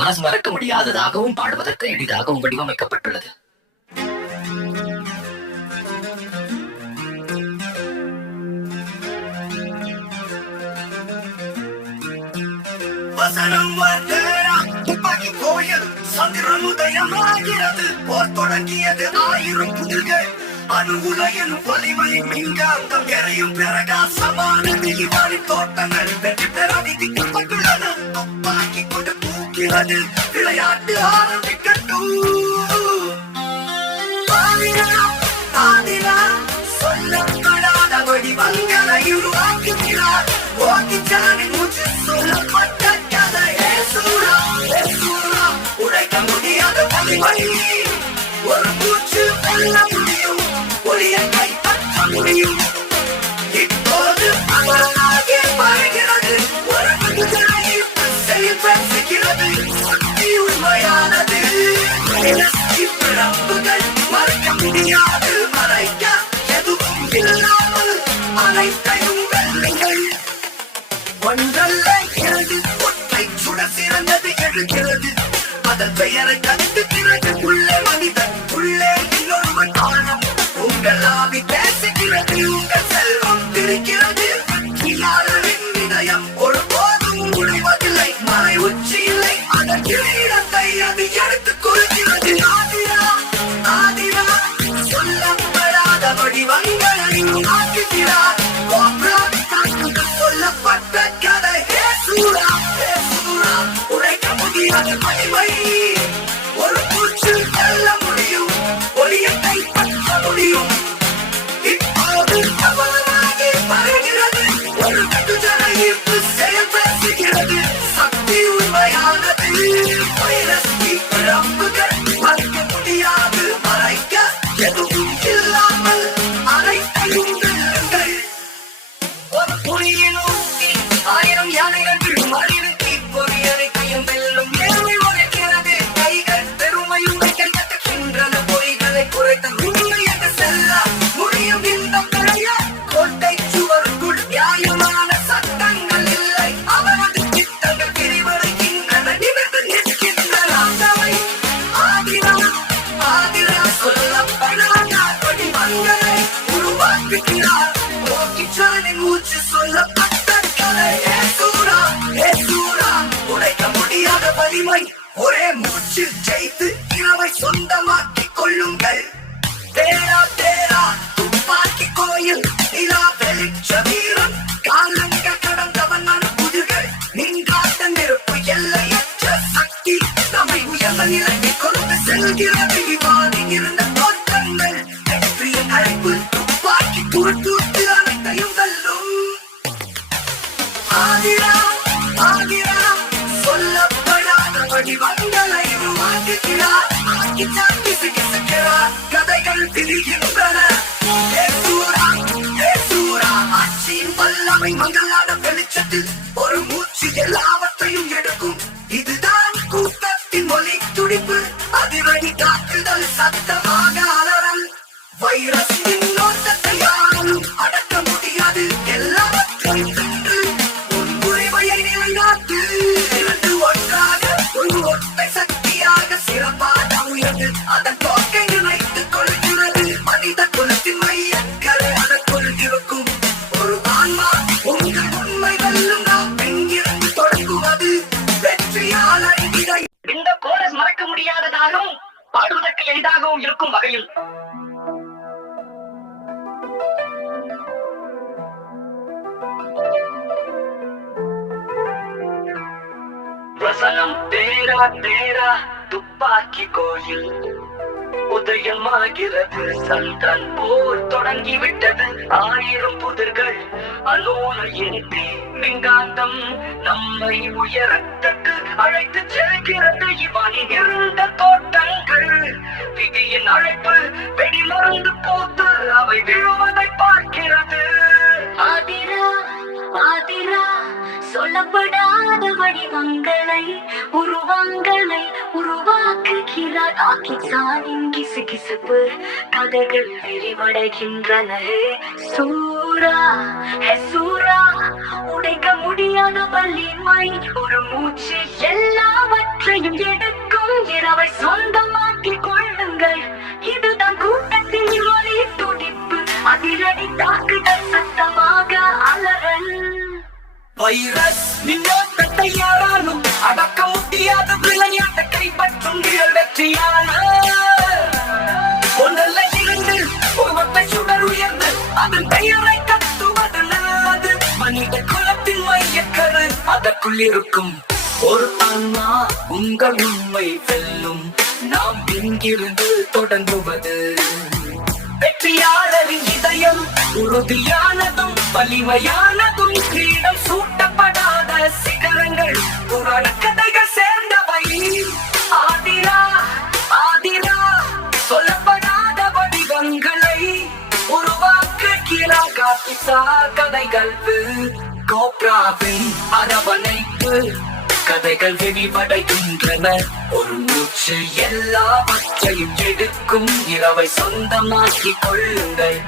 Chorus மறக்க முடியாததாகவும் பாடுவதற்கு எளிதாகவும் வடிவமைக்கப்பட்டுள்ளது. வசனம் வந்தேராம் துப்பாக்கி கோயில் சந்திரன் உதயமாகிறது. போர் தொடங்கியது 1000 புதிர்கள் அணு உலகின் வலிமை மின்காந்தம் எறையும் பிரகாசமான வெளிவானின் தோட்டங்கள் வெற்றி பெற விதிக்கப்பட்டுள்ளன. துப்பாக்கி கொண்டு தூக்கிறது விளையாட்டு ஆரம்பிக்கட்டும். சொல்லப்படாத வடிவங்களை உருவாக்குகிறார். ஓகிச்சானின் மூச்சு சொல்லப்பட்ட கதை உடைக்க முடியாத வலிமை. ஒரு மூச்சு வெல்ல முடியும், ஒளியை கைப்பற்ற முடியும். இப்போது அவனாக வருகிறது. ஒரு செயல்படுத்துகிறது. சக்தி உண்மையானது. பிறப்புகள் மறைக்க முடியாது. மறைக்க எதுவும் இல்லாமல் அனைத்தையும் வெல்லுங்கள். ஒன்றல்ல இரண்டு ஒற்றை சுட சிறந்தது எழுகிறது. அதன் பெயரை கண்டுகிறது. உள்ளே மனிதன் உள்ளே இன்னொருவன் காரணம். உங்கள் ஆவி பேசுகிறது. உங்கள் செல்வம் இருக்கிறது. வெற்றியாளரின் இதயம் ஒருபோதும் முடிவதில்லை. மலை உச்சி இல்லை. அதன் கிரீடத்தை அது எடுத்துக் கொள்கிறது. ஆதிரா ஆதிரா சொல்லப்படாத வடிவங்களை ஆக்குகிறார். சொல்லப்பட்ட கதை உடைக்க முடியாத வலிமை. ஒரு மூச்சு வெல்ல முடியும், ஒளியை கைப்பற்ற முடியும். இப்போது அவனாகி வருகிறது. ஒரு வெகுஜன ஈர்ப்பு செயல்படுத்துகிறது. சக்தி உண்மையானது. வைரஸ் பிறப்புகள் மறைக்க முடியாது. மறைக்க எதுவும் இல்லாமல் அனைத்தையும் வெல்லுங்கள். ஒரு புலியின் ஊசி 1000 யானைகள் விழும் அறிவு தீப்பொறியனைத்தையும் வெல்லும் நேர்மை உழைக்கிறது. கைகள் பெருமையும் கைகட்டுகின்றன. பொய்களை குறைத்த உண்மையாக செல்ல முடியும். இந்த பழைய கோட்டை சுவருக்குள் நியாயமான சட்டங்கள் இல்லை. அவரது திட்டங்கள் விரிவடைகின்றன. நிமிர்ந்து நிற்கின்றன. ஆதிரா ஆதிரா சொல்லப்படாத வடிவங்களை உருவாக்குகிறார். மூச்சு சொல்லப்பட்ட கதை உடைக்க முடியாத வலிமை. ஒரே மூச்சு ஜெயித்து இரவை சொந்தமாக்கிக் கொள்ளுங்கள். தேரா தேரா துப்பாக்கி கோயில் நிலா வெளிச்ச வீரன் காலங்கள் கடந்தவன் புதிர்கள். மின்காட்ட நெருப்பு எல்லையற்ற சக்தி நம்மை உயர்ந்த நிலையை கொண்டு செல்கிறது. இவ்வாறு இருந்த தோற்றங்கள் வெற்றியின் அழைப்பு. துப்பாக்கி தூத்து அனைத்தையும் வெல்லும். ஆதிரா ஆதிரா சொல்லப்படாத வடிவங்களை உருவாக்குகிறார். கதைகள் திரிகின்றன. ஆட்சியின் வல்லமை மங்களான வெளிச்சத்தில் ஒரு மூச்சு எல்லாவற்றையும் எடுக்கும். இதுதான் கூட்டத்தின் ஒலி துடிப்பு. அதிரடி தாக்குதல் சத்தமாக அலறல். வைரஸ் மின்னோட்டத்தை யாரும் அடக்க முடியாது. எல்லாவற்றையும் வென்று உன் உரிமையை நிலைநாட்டு. இரண்டு ஒன்றாக ஒரு ஒற்றை சக்தியாக சிறப்பாக உயர்ந்து அதன் போக்கை நினைத்துக் கொள்கிறது. மனித குலத்தின் மையங்கள் அதற்குள் இருக்கும். ஒரு ஆன்மா உங்கள் உண்மை வெல்லும். நாம் எங்கிருந்து தொடங்குவது? வெற்றியாளர் இதை இந்த கோரஸ் மறக்க முடியாததாகவும் பாடுவதற்கு எளிதாகவும் இருக்கும் வகையில் வசனம் தேரா தேரா துப்பாக்கி கோயில் உதயமாகிறது. சந்திரன் போர் தொடங்கிவிட்டது. 1000 புதிர்கள் அலோலையின் மின்காந்தம் நம்மை உயரத்துக்கு அழைத்து செல்கிறது. இவனின் இருந்த தோட்டங்கள் விதியின் அழைப்பு. வெடிமருந்து போத்து அவை விழுவதை பார்க்கிறது. ஆதிரா ஆதிரா சொல்லப்படாத வடிவங்களை உருவங்களை உருவாக்குகிறார். ஆக்கிச்சானின் கிசுகிசுப்பு கதைகள் விரிவடைகின்றன. சூரா சூரா உடைக்க முடியாத வலிமை ஒரு மூச்சு எல்லாவற்றையும் எடுக்கும் இரவை சொந்தமாக்கிக் கொள்ளுங்கள். இதுதான் கூட்டத்தின் ஒளி துடிப்பு, அதிரடி தாக்குதல் சத்தமாக அலறல். வைரஸ் மின்னோட்டத்தை யாராலும் அடக்க முடியாத விளையாட்டை கைப்பற்றும் நிழல் வெற்றியாளர். ஒன்றல்ல இரண்டு, உருவத்தை சுடர் உயர்ந்து அதன் பெயரை கத்துவது நல்லது. மனித குலத்தின் மையக்கரு அதற்குள் இருக்கும் ஒரு ஆன்மா. உங்கள் உண்மை வெல்லும், நாம் இங்கிருந்து தொடங்குவது. வெற்றியாளரின் இதயம் உறுதியானதும் வலிமையானதும், கிரீடம் சூட்டப்படாத சிகரங்கள், புராண கதைகள் சேர்ந்தவை. ஆதிரா ஆதிரா சொல்லப்படாத வடிவங்களை உருவாக்குகிறார் காப்பிசா கதைகள். கோப்ராவின் அரவணைப்பு கதைகள் வெளிவடைகின்றன. ஒரு மூச்சு எல்லாவற்றையும் எடுக்கும் இரவை சொந்தமாக்கிக் கொள்ளுங்கள்.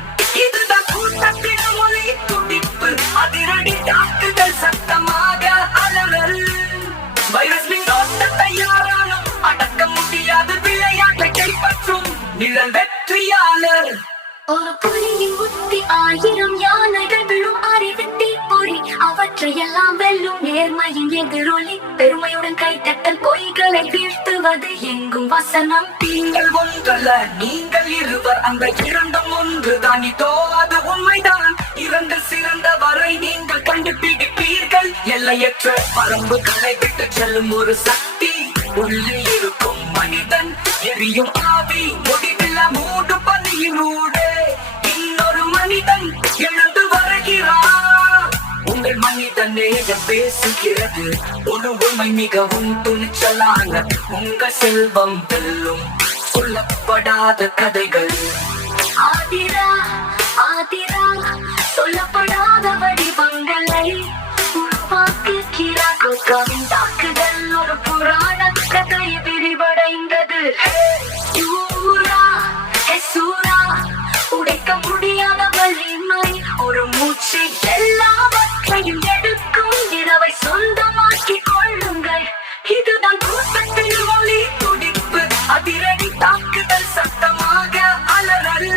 இதுதான் கூட்டத்தின் ஒளி துடிப்பு, அதிரடி தாக்குதல் சத்தமாக அலறல். வைரஸ் மின்னோட்டத்தை யாராலும் அடக்க முடியாத விளையாட்டை கைப்பற்றும் நிழல் வெற்றியாளர். ஒரு புலியின் புத்தி 1000 யானைகள் விழும் அறிவித்தி பொறி, அவற்றையெல்லாம் வெல்லும் நேர்மையின் எதிரொலி. பெருமையுடன் கைத்தட்டல் பொய்களை வீழ்த்துவது எங்கும் வசனம். நீங்கள் ஒன்றல்ல, நீங்கள் இருவர், அந்த இரண்டும் ஒன்றுதான். இதோ அது உண்மைதான். இரண்டு சிறந்த வரை நீங்கள் கண்டுபிடிப்பீர்கள். எல்லையற்ற பரம்புகளை விட்டு செல்லும் ஒரு சக்தி உள்ளே இருக்கும் மனிதன். எரியும் ஆவி முடிவில்லா மூடு பனியினூடே இன்னொரு மனிதன் எழுந்து வருகிறார். உங்கள் மனிதன் நேரம் பேசுகிறது. ஒரு உண்மை மிகவும் துணிச்சலான, உங்கள் செல்வம் வெல்லும் சொல்லப்படாத கதைகள். ஆதிரா ஆதிரா சொல்லப்படாத வடிவங்களை உருவாக்குகிறார் கோகாவின் தாக்குதல். ஒரு புராண கதை விரிவடைந்தது. சூரா சூரா உடைக்க முடியாத வலிமை ஒரு மூச்சு எல்லாவற்றையும் எடுக்கும் இரவை சொந்தமாக்கிக் கொள்ளுங்கள். இதுதான் கூட்டத்தின் ஒளி துடிப்பு, அதிரடி தாக்குதல் சத்தமாக அலறல்.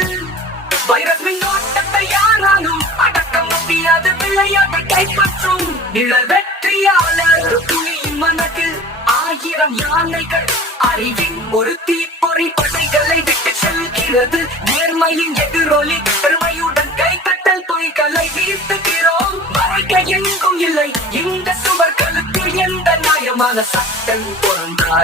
வைரஸ் மின்னோட்டத்தை யாராலும் அடக்க முடியாத விளையாட்டை கைப்பற்றும் நிழல் வெற்றியாளர். புலியின் மனதில் 1000 யானைகள், அறிவின் ஒரு தீப்பொறி படைகளை விட்டு செல்கிறது. நேர்மையின் எதிரொலி, பெருமையுடன் கைத்தட்டல் பொய்களை வீழ்த்துகிறோம். மறைக்க எங்கும் இல்லை இந்த சுவர்களுக்கு எந்த நியாயமான சட்டம் பொருந்தார்.